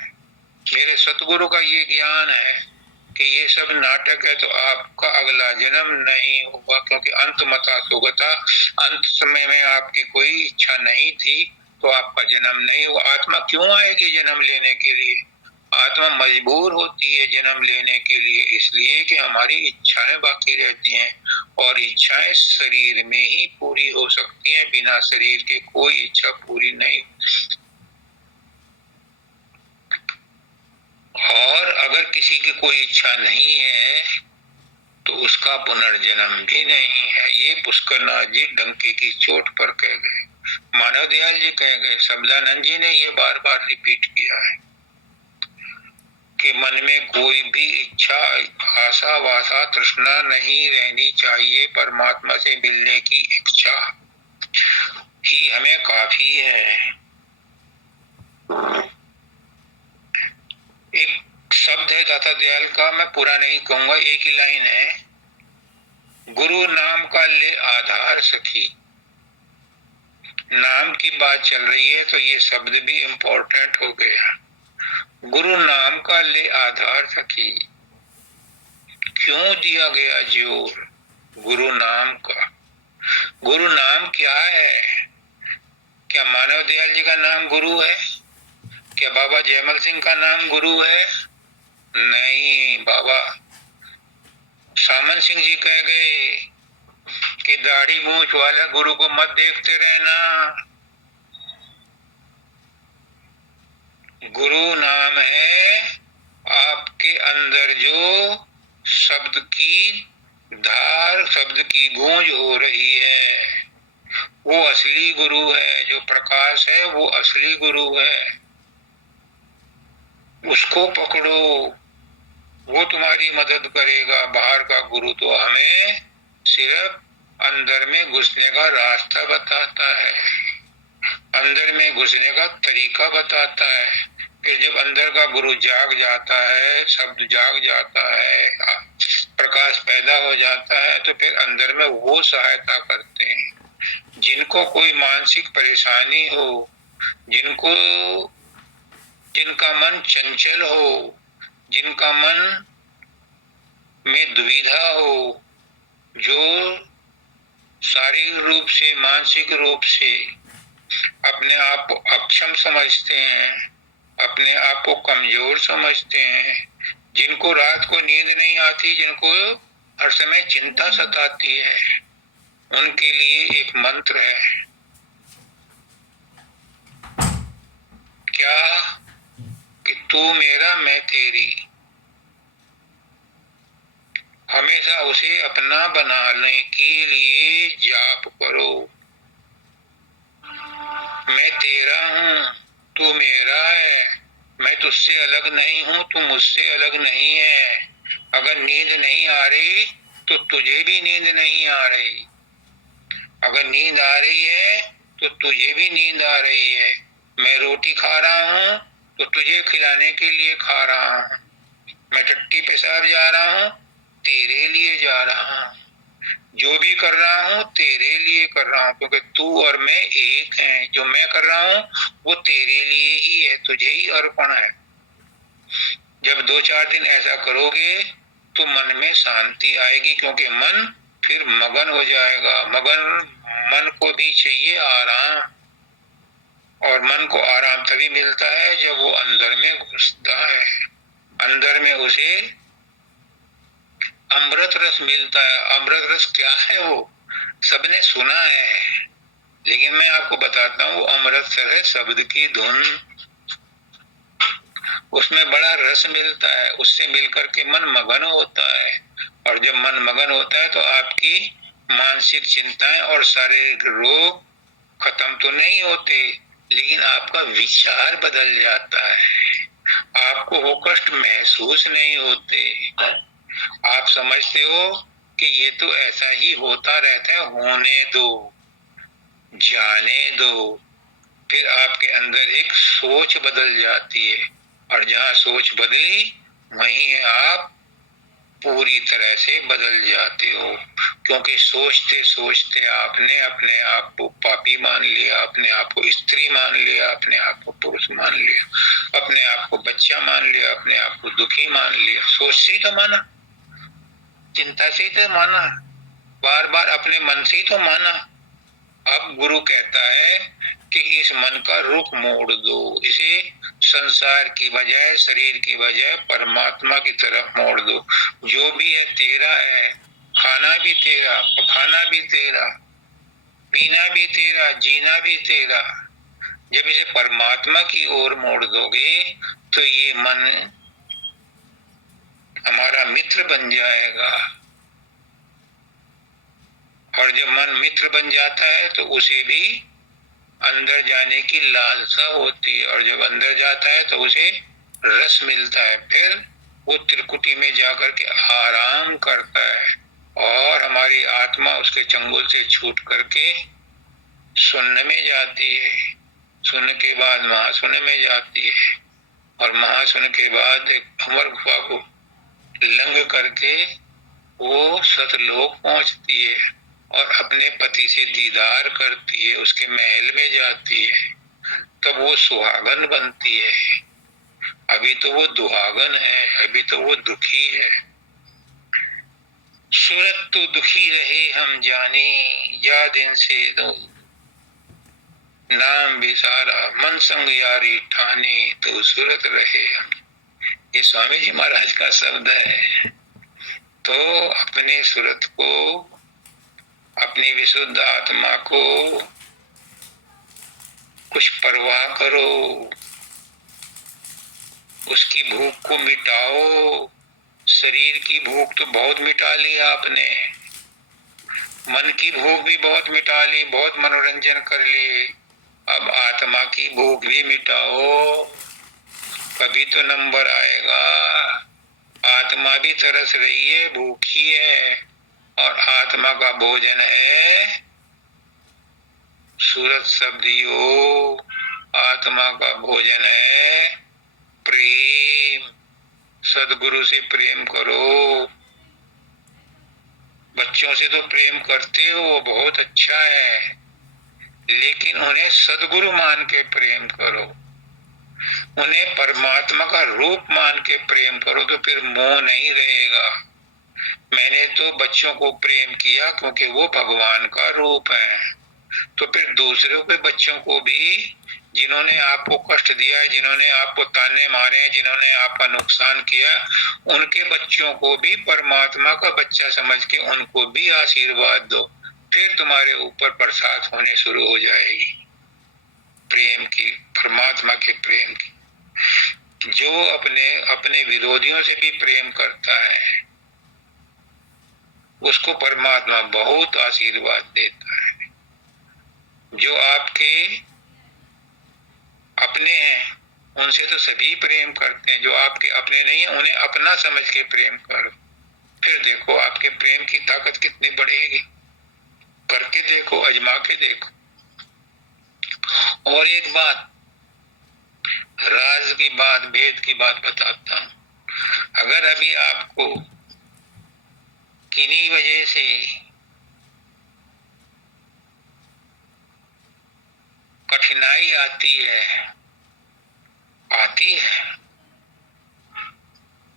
मेरे सतगुरु का ये ज्ञान है कि ये सब नाटक है, तो आपका अगला जन्म नहीं होगा, क्योंकि अंत मता सुगता, अंत समय में आपकी कोई इच्छा नहीं थी तो आपका जन्म नहीं हुआ। आत्मा क्यों आएगी जन्म लेने के लिए? आत्मा मजबूर होती है जन्म लेने के लिए, इसलिए कि हमारी इच्छाएं बाकी रहती हैं, और इच्छाएं शरीर में ही पूरी हो सकती हैं, बिना शरीर के कोई इच्छा पूरी नहीं। और अगर किसी की कोई इच्छा नहीं है तो उसका पुनर्जन्म भी नहीं है। ये पुष्करनाथ जी डंके की चोट पर कह गए, मानव दयाल जी कह गए, सबलानंद जी ने ये बार बार रिपीट किया है कि मन में कोई भी इच्छा, आशा, वासा, तृष्णा नहीं रहनी चाहिए। परमात्मा से मिलने की इच्छा ही हमें काफी है। एक शब्द है दाता दयाल का, मैं पूरा नहीं कहूंगा, एक ही लाइन है, गुरु नाम का ले आधार सखी। नाम की बात चल रही है तो ये शब्द भी इम्पोर्टेंट हो गया। गुरु नाम का ले आधार सखी, क्यों दिया गया जोर गुरु नाम का? गुरु नाम क्या है? क्या मानव दयाल जी का नाम गुरु है? क्या बाबा जयमल सिंह का नाम गुरु है? नहीं, बाबा सामन सिंह जी कह गए कि दाढ़ी मूछ वाला गुरु को मत देखते रहना। गुरु नाम है आपके अंदर जो शब्द की धार, शब्द की गूंज हो रही है, वो असली गुरु है। जो प्रकाश है वो असली गुरु है, उसको पकड़ो। वो तुम्हारी मदद करेगा। बाहर का गुरु तो हमें सिर्फ अंदर में घुसने का रास्ता बताता है, अंदर में घुसने का तरीका बताता है। फिर जब अंदर का गुरु जाग जाता है, शब्द जाग जाता है, प्रकाश पैदा हो जाता है, तो फिर अंदर में वो सहायता करते हैं। जिनको कोई मानसिक परेशानी हो, जिनको जिनका मन चंचल हो, जिनका मन में दुविधा हो, जो शारीरिक रूप से मानसिक रूप से अपने आप को अक्षम समझते हैं, अपने आप को कमजोर समझते हैं, जिनको रात को नींद नहीं आती, जिनको हर समय चिंता सताती है, उनके लिए एक मंत्र है। क्या? कि तू मेरा मैं तेरी। हमेशा उसे अपना बनाने के लिए जाप करो। मैं तेरा हूँ, तू मेरा है, मैं तुझसे अलग नहीं हूँ, तू मुझसे अलग नहीं है। अगर नींद नहीं आ रही तो तुझे भी नींद नहीं आ रही, अगर नींद आ रही है तो तुझे भी नींद आ रही है। मैं रोटी खा रहा हूँ तो तुझे खिलाने के लिए खा रहा हूँ, मैं टट्टी पेशाब जा रहा हूँ तेरे लिए जा रहा हूँ, जो भी कर रहा हूँ तेरे लिए कर रहा हूँ, क्योंकि तू और मैं एक हैं। जो मैं कर रहा हूँ वो तेरे लिए ही है, तुझे ही अर्पण है। जब 2-4 दिन ऐसा करोगे तो मन में शांति आएगी, क्योंकि मन फिर मगन हो जाएगा। मन को भी चाहिए आराम, और मन को आराम तभी मिलता है जब वो अंदर में घुसता है, अंदर में उसे अमृत रस मिलता है। अमृत रस क्या है? वो सबने सुना है, लेकिन मैं आपको बताता हूँ, वो अमृत सर है शब्द की धुन। उसमें बड़ा रस मिलता है, उससे मिलकर के मन मगन होता है, और जब मन मगन होता है तो आपकी मानसिक चिंताएं और शारीरिक रोग खत्म तो नहीं होते, लेकिन आपका विचार बदल जाता है। आपको वो कष्ट महसूस नहीं होते। आप समझते हो कि ये तो ऐसा ही होता रहता है, होने दो, जाने दो। फिर आपके अंदर एक सोच बदल जाती है, और जहाँ सोच बदली वहीं आप पूरी तरह से बदल जाते हो। क्योंकि सोचते सोचते आपने अपने आप को पापी मान लिया, अपने आप को स्त्री मान लिया, अपने आप को पुरुष मान लिया, अपने आप को बच्चा मान लिया, अपने आप को दुखी मान लिया। सोच से ही तो माना, चिंता से ही तो माना, बार बार अपने मन से ही तो माना। अब गुरु कहता है कि इस मन का रुख मोड़ दो, इसे संसार की बजाय, शरीर की बजाय परमात्मा की तरफ मोड़ दो। जो भी है तेरा है, खाना भी तेरा, पखाना भी तेरा, पीना भी तेरा, जीना भी तेरा। जब इसे परमात्मा की ओर मोड़ दोगे तो ये मन हमारा मित्र बन जाएगा, और जब मन मित्र बन जाता है तो उसे भी अंदर जाने की लालसा होती है, और जब अंदर जाता है तो उसे रस मिलता है। फिर वो त्रिकुटी में जाकर के आराम करता है, और हमारी आत्मा उसके चंगुल से छूट करके शून्य में जाती है, शून्य के बाद महाशून्य में जाती है, और महाशून्य के बाद एक अमर गुफा को लंघ करके वो सतलोक पहुंचती है, और अपने पति से दीदार करती है, उसके महल में जाती है। तब वो सुहागन बनती है। अभी तो वो दुहागन है, अभी तो वो दुखी है। सूरत तो दुखी रहे हम जाने, या दिन से दो नाम बिसारा, मन संग यारी ठाने, तो सूरत रहे हम। ये स्वामी जी महाराज का शब्द है। तो अपने सूरत को, अपनी विशुद्ध आत्मा को कुछ परवाह करो, उसकी भूख को मिटाओ। शरीर की भूख तो बहुत मिटा ली आपने, मन की भूख भी बहुत मिटा ली, बहुत मनोरंजन कर लिए, अब आत्मा की भूख भी मिटाओ, कभी तो नंबर आएगा। आत्मा भी तरस रही है, भूखी है, और आत्मा का भोजन है सूरत शब्दियों, आत्मा का भोजन है प्रेम। सदगुरु से प्रेम करो। बच्चों से तो प्रेम करते हो, वो बहुत अच्छा है, लेकिन उन्हें सदगुरु मान के प्रेम करो, उन्हें परमात्मा का रूप मान के प्रेम करो, तो फिर मोह नहीं रहेगा। मैंने तो बच्चों को प्रेम किया क्योंकि वो भगवान का रूप है, तो फिर दूसरों के बच्चों को भी, जिन्होंने आपको कष्ट दिया है, जिन्होंने आपको ताने मारे हैं, जिन्होंने आपका नुकसान किया, उनके बच्चों को भी परमात्मा का बच्चा समझ के उनको भी आशीर्वाद दो। फिर तुम्हारे ऊपर बरसात होने शुरू हो जाएगी प्रेम की, परमात्मा के प्रेम की। जो अपने अपने विरोधियों से भी प्रेम करता है, उसको परमात्मा बहुत आशीर्वाद देता है। जो आपके अपने हैं, उनसे तो सभी प्रेम करते हैं, जो आपके अपने नहीं है, उन्हें अपना समझ के प्रेम करो। फिर देखो आपके प्रेम की ताकत कितनी बढ़ेगी। करके देखो, आजमा के देखो। और एक बात, राज की बात, भेद की बात बताता हूं। अगर अभी आपको किन्हीं वजह से कठिनाई आती है, आती है,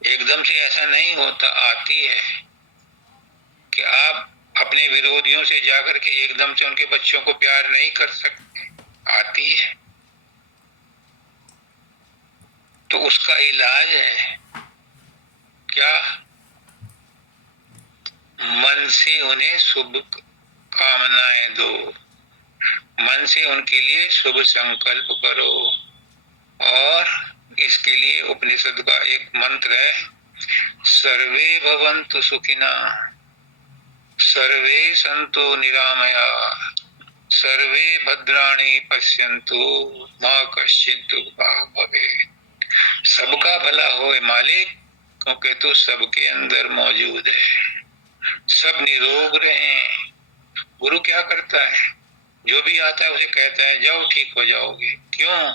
एकदम से ऐसा नहीं होता, आती है कि आप अपने विरोधियों से जाकर के एकदम से उनके बच्चों को प्यार नहीं कर सकते, आती है, तो उसका इलाज है क्या? मन से उन्हें शुभ कामनाएं दो, मन से उनके लिए शुभ संकल्प करो। और इसके लिए उपनिषद का एक मंत्र है, सर्वे भवन्तु सुखिना, सर्वे सन्तु निरामया, सर्वे भद्राणि पश्यन्तु, मा कश्चित् दुःखभाग् भवेत्। सबका भला होए मालिक, क्योंकि तू सबके अंदर मौजूद है, सब निरोग रहे। गुरु क्या करता है? जो भी आता है उसे कहता है जाओ ठीक हो जाओगे। क्यों?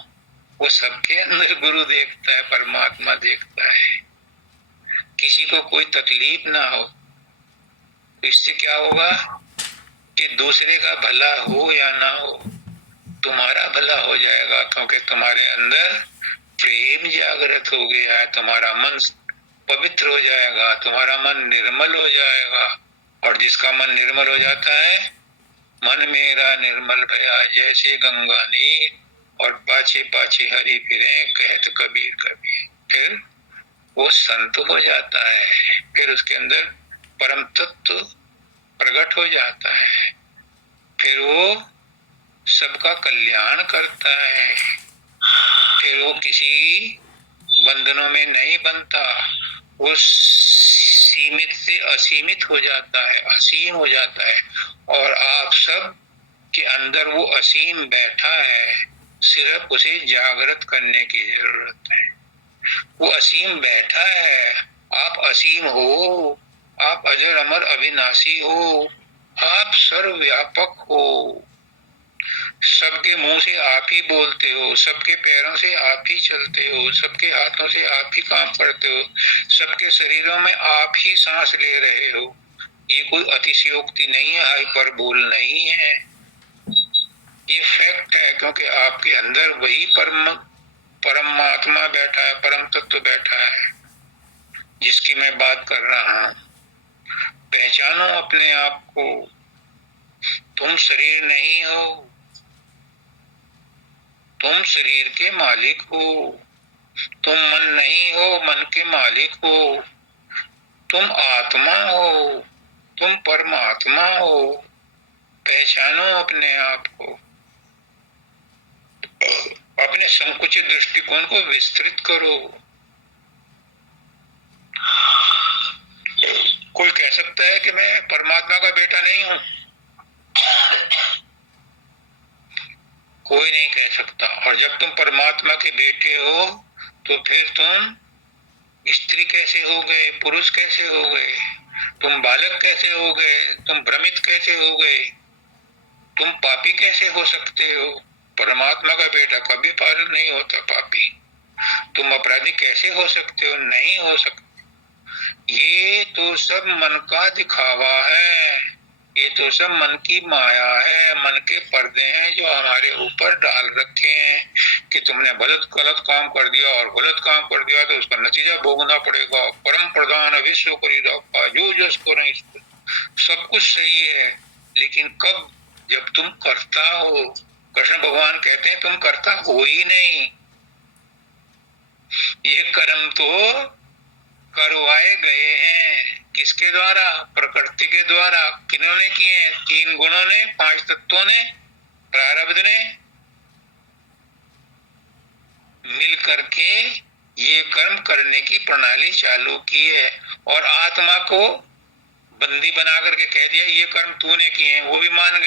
वो सबके अंदर गुरु देखता है, परमात्मा देखता है, किसी को कोई तकलीफ ना हो। इससे क्या होगा कि दूसरे का भला हो या ना हो, तुम्हारा भला हो जाएगा, क्योंकि तुम्हारे अंदर प्रेम जागृत हो गया है, तुम्हारा मन पवित्र हो जाएगा, तुम्हारा मन निर्मल हो जाएगा। और जिसका मन निर्मल हो जाता है, मन मेरा निर्मल भया जैसे गंगा नीर, और पाछे पाछे हरि फिरे कहत कबीर कबीर, फिर वो संत हो जाता है, फिर उसके अंदर परम तत्व प्रकट हो जाता है, फिर वो सबका कल्याण करता है, फिर वो किसी बंधनों में नहीं बनता, वो सीमित से असीमित हो जाता है, असीम हो जाता है। और आप सब के अंदर वो असीम बैठा है, सिर्फ उसे जागृत करने की जरूरत है। वो असीम बैठा है, आप असीम हो, आप अजर अमर अविनाशी हो, आप सर्वव्यापक हो, सबके मुंह से आप ही बोलते हो, सबके पैरों से आप ही चलते हो, सबके हाथों से आप ही काम करते हो, सबके शरीरों में आप ही सांस ले रहे हो। ये कोई अतिशयोक्ति नहीं है, हाइपरबोल नहीं है, ये फैक्ट है, क्योंकि आपके अंदर वही परमात्मा बैठा है, परम तत्व बैठा है जिसकी मैं बात कर रहा हूं। पहचानो अपने आप को, तुम शरीर नहीं हो, तुम शरीर के मालिक हो, तुम मन नहीं हो, मन के मालिक हो, तुम आत्मा हो, तुम परमात्मा हो। पहचानो अपने आप को, अपने संकुचित दृष्टिकोण को विस्तृत करो। कोई कह सकता है कि मैं परमात्मा का बेटा नहीं हूं? कोई नहीं कह सकता। और जब तुम परमात्मा के बेटे हो, तो फिर तुम स्त्री कैसे हो गए, पुरुष कैसे हो गए, तुम बालक कैसे हो गए, तुम भ्रमित कैसे हो गए, तुम पापी कैसे हो सकते हो। परमात्मा का बेटा कभी पालन नहीं होता पापी। तुम अपराधी कैसे हो सकते हो, नहीं हो सकते। ये तो सब मन का दिखावा है, ये तो सब मन की माया है, मन के पर्दे हैं जो हमारे ऊपर डाल रखे हैं कि तुमने गलत गलत काम कर दिया और गलत काम कर दिया तो उसका नतीजा भोगना पड़ेगा। परम प्रधान विश्व करीदा जो जस को नहीं, सब कुछ सही है, लेकिन कब, जब तुम करता हो। कृष्ण भगवान कहते हैं तुम करता हो ही नहीं। ये कर्म तो करवाए गए हैं, किसके द्वारा, प्रकृति के द्वारा। किन्होंने किए हैं, तीन गुणों ने, पांच तत्वों ने, प्रारब्ध ने मिल करके ये कर्म करने की प्रणाली चालू की है। और आत्मा को बंदी बना करके कह दिया ये कर्म तूने किए हैं, वो भी मान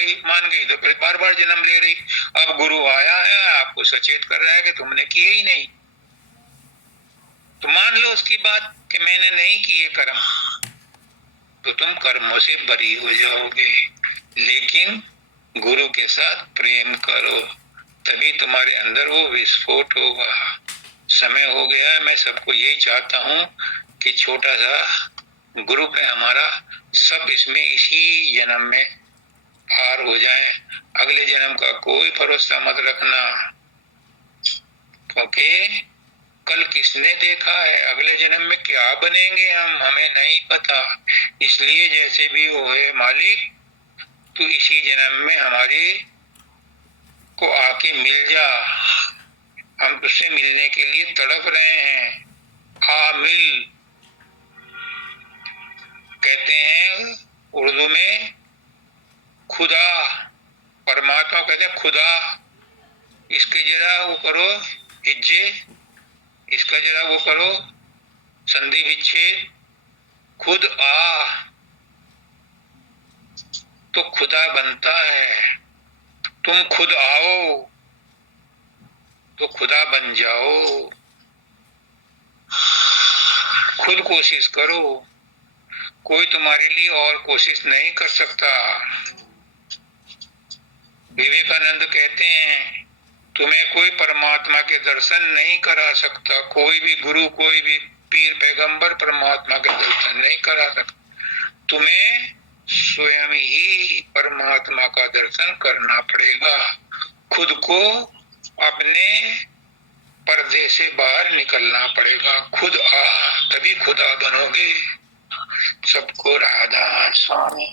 गई तो फिर बार बार जन्म ले रही। अब गुरु आया है, आपको सचेत कर रहा है कि तुमने किए ही नहीं, तो मान लो उसकी बात कि मैंने नहीं किए कर्म, तो तुम कर्मों से बरी हो जाओगे। लेकिन गुरु के साथ प्रेम करो, तभी तुम्हारे अंदर वो विस्फोट होगा। समय हो गया है, मैं सबको यही चाहता हूँ कि छोटा सा ग्रुप है हमारा, सब इसमें इसी जन्म में पार हो जाएं। अगले जन्म का कोई भरोसा मत रखना, क्योंकि कल किसने देखा है, अगले जन्म में क्या बनेंगे हम, हमें नहीं पता। इसलिए जैसे भी वो है मालिक, तू इसी जन्म में हमारे को आके मिल जा, हम तुझसे मिलने के लिए तड़प रहे हैं। आ मिल कहते हैं उर्दू में, खुदा, परमात्मा कहते हैं खुदा। इसके जरा वो करो हिज्जे, इसका जरा वो करो संधि विच्छेद, खुद आ तो खुदा बनता है। तुम खुद आओ तो खुदा बन जाओ। खुद कोशिश करो, कोई तुम्हारे लिए और कोशिश नहीं कर सकता। विवेकानंद कहते हैं तुम्हें कोई परमात्मा के दर्शन नहीं करा सकता, कोई भी गुरु, कोई भी पीर पैगंबर परमात्मा के दर्शन नहीं करा सकता। तुम्हें स्वयं ही परमात्मा का दर्शन करना पड़ेगा। खुद को अपने पर्दे से बाहर निकलना पड़ेगा। खुद आ तभी खुदा बनोगे। सबको राधा स्वामी।